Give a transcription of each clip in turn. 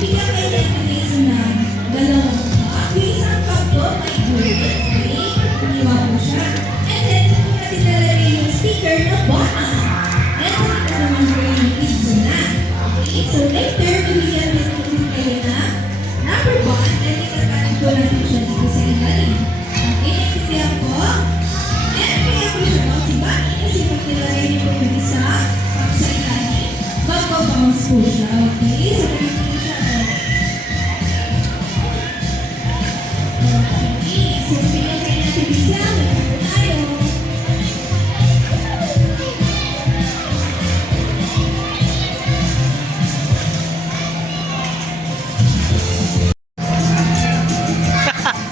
Bigyan kayo ng information na dalawang cup. Yung isang cup po, may gulay. Okay? Iniwa po siya. And then, ito po natin lalagay yung sticker na bottom. And sa ito naman po yung pizza na. Okay? So later, bibigyan din po kayo na number one. And itatanin po natin siya dito sa ilalim. Okay? Naintindihan po? And kaya po siya po si Bunny kasi pag nilagay niyo po yung isa sa ilalim, magbabounce po siya. Okay? So, ganito po siya. Okay. So, bigyan kayo natin isa. Magkakaroon tayo.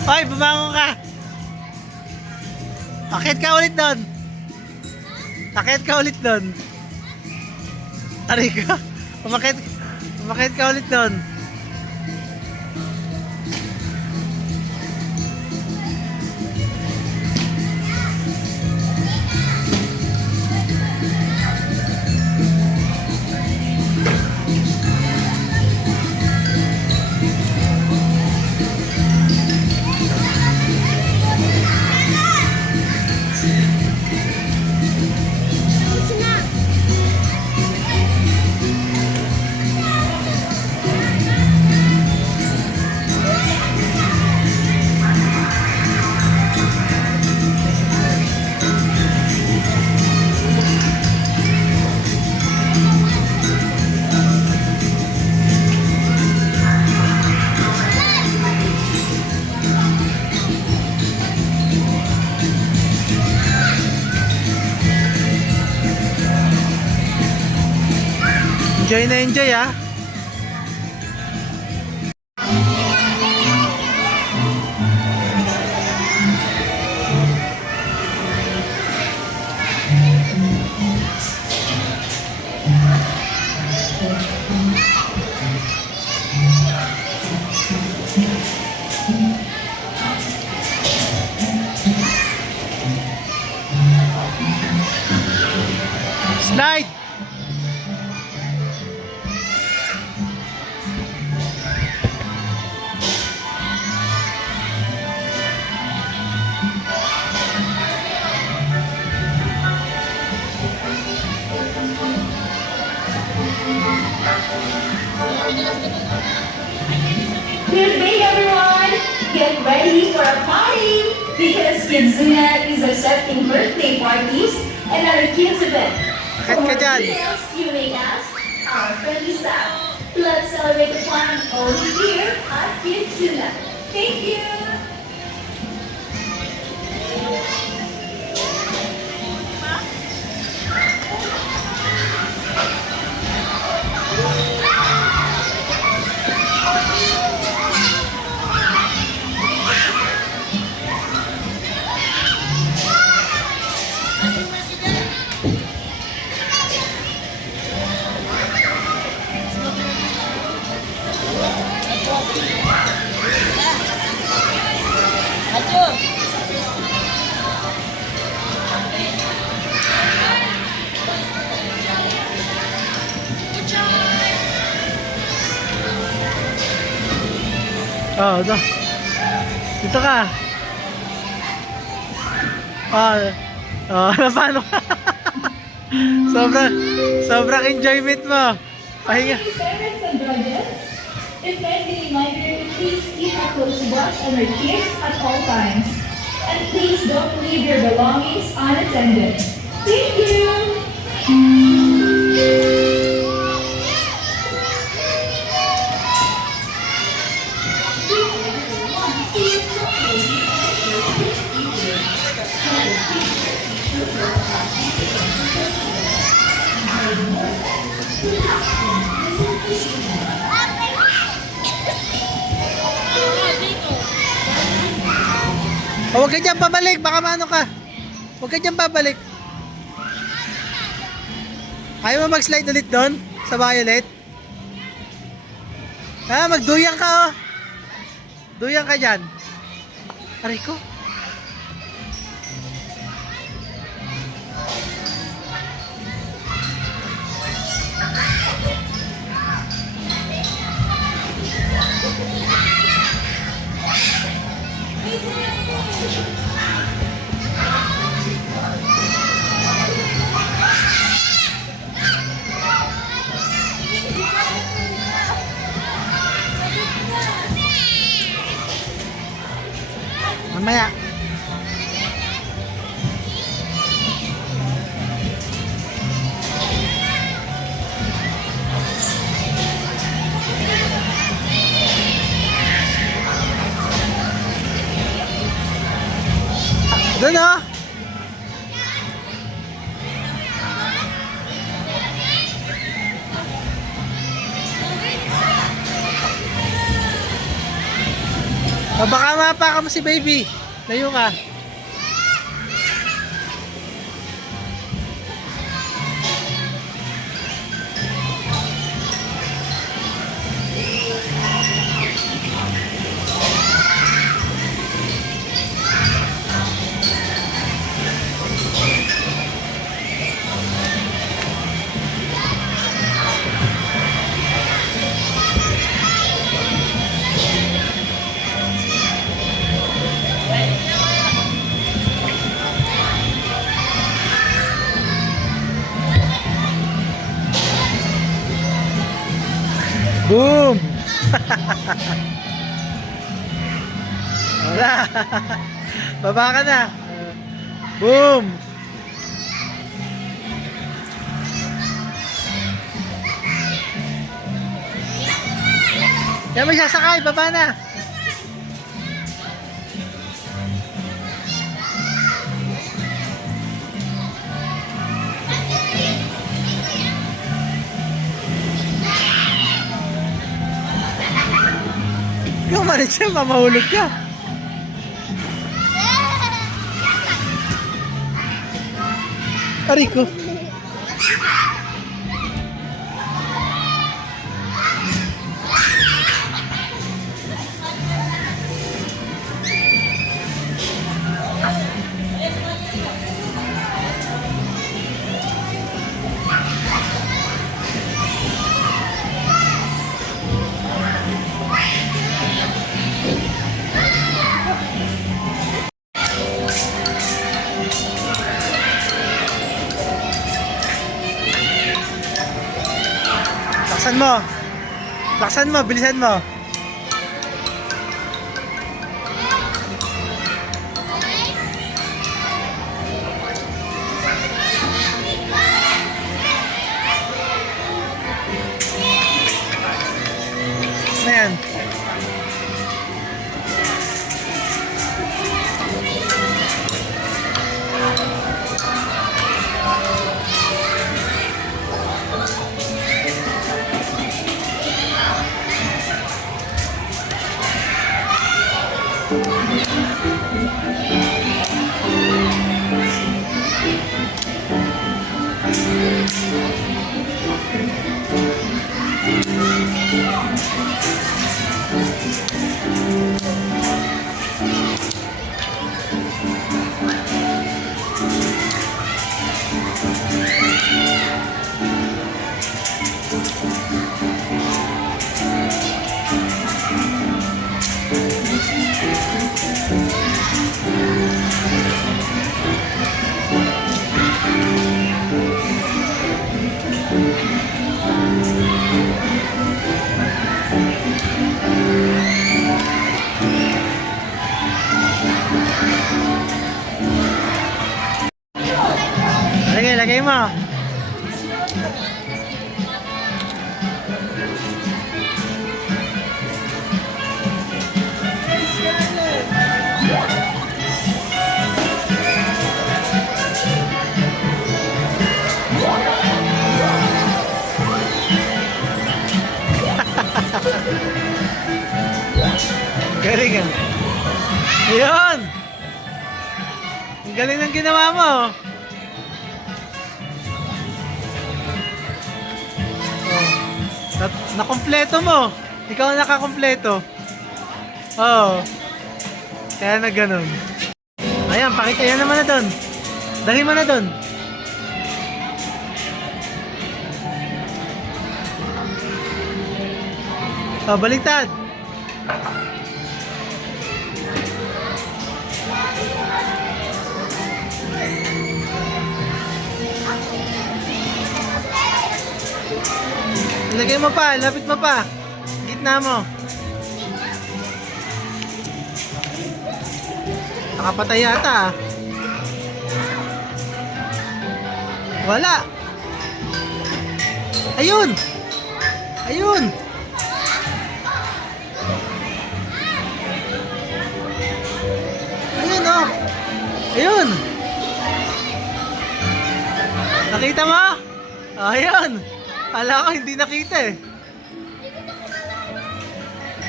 Hoy, bumangon ka. Akit ka ulit doon. Akit ka ulit doon. Aray ka. Umakit ka ulit doon. Enjoy na enjoy ah. Slide. Good day, everyone! Get ready for a party because Kidzuna is accepting birthday parties and other kids event. For more details, you may ask our friendly staff. Let's celebrate the fun only here at Kidzuna. Thank you! Oh, ito. Dito ka. Paano ka? sobrang enjoyment mo. Pahinga. Parents and judges, a friendly reminder, please keep a close watch on your kids at all times. And please don't leave your belongings unattended. Thank you! Oh, huwag ka dyan pabalik, baka maano ka. Huwag ka dyan pabalik. Ayaw mo mag-slide ulit doon sa violet? Magduyang ka oh. Duyang ka dyan. Aray ko. Mamaya. Doon oh. O baka mapaka mo si baby. Layo ka. Boom! Wala. Baba ka na. Boom! Yan mo siya sakay. Baba na. Ikaw malit siya, mamahulog ka. Aray ko. Laksan mo. Laksan mo, bilisan mo. Ano yan? Lagay mo. Galing ah. Ayun! Ang galing ng ginawa mo. Nakompleto mo. Ikaw ang nakakompleto. Oo. Kaya na ganun. Ayan, pakita naman na doon. Dali mo na doon. Oh, baliktad. Lagay mo pa, lapit mo pa. Gitna mo. Nakapatay yata ah. Wala. Ayun. Ayun. Ayun oh. Ayun. Nakita mo? Ayun. Kala ko hindi nakita eh.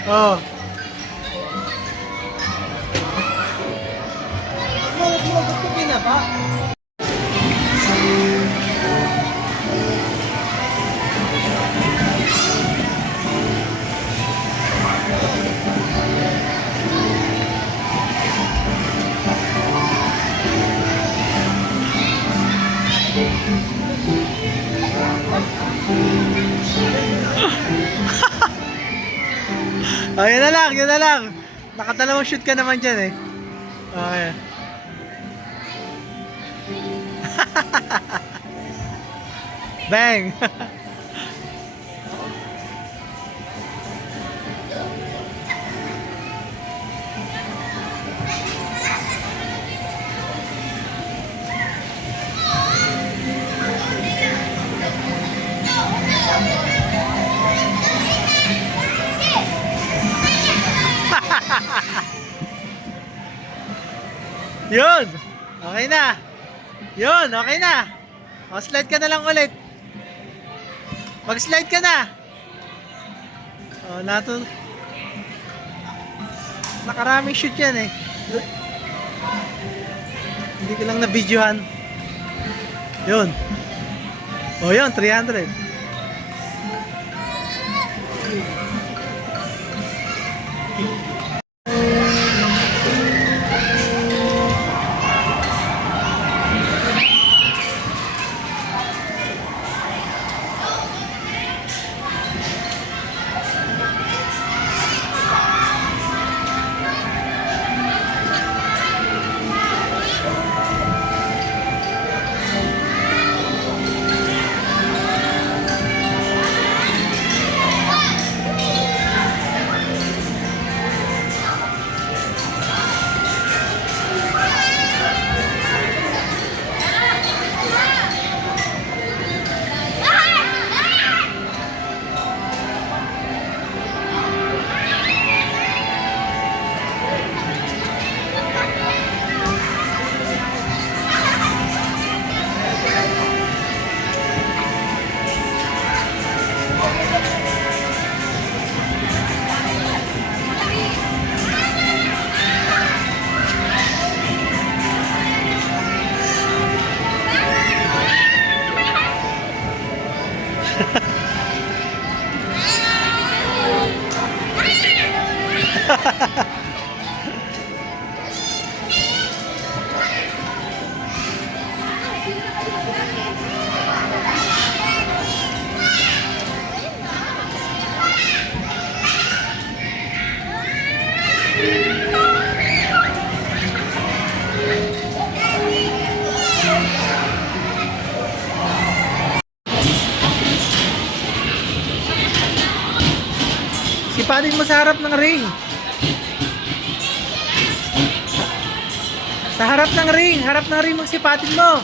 Oh. Ba't ko pinaba? Oh, yun na lang, yun na lang. Nakatalawang shoot ka naman dyan eh. Okay. Bang! Yun! Okay na! Yun! Okay na! O, slide ka na lang ulit. Mag-slide ka na! O, nakaraming shoot yan eh. Hindi ko lang na-videohan. Yun. O, yun, 300. Sipatin mo sa harap ng ring. Sa harap ng ring magsipatin mo.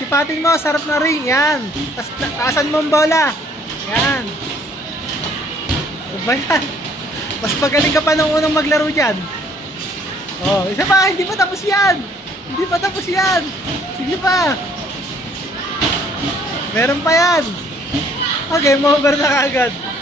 Sipatin mo sa harap ng ring, yan. Taasan mo ang bola. Yan. Ano ba yan? Mas magaling ka pa nung unang maglaro dyan. Oh, isa pa, hindi pa tapos yan. Hindi pa tapos yan. Sige pa. Meron pa yan. Okay, over na kagad.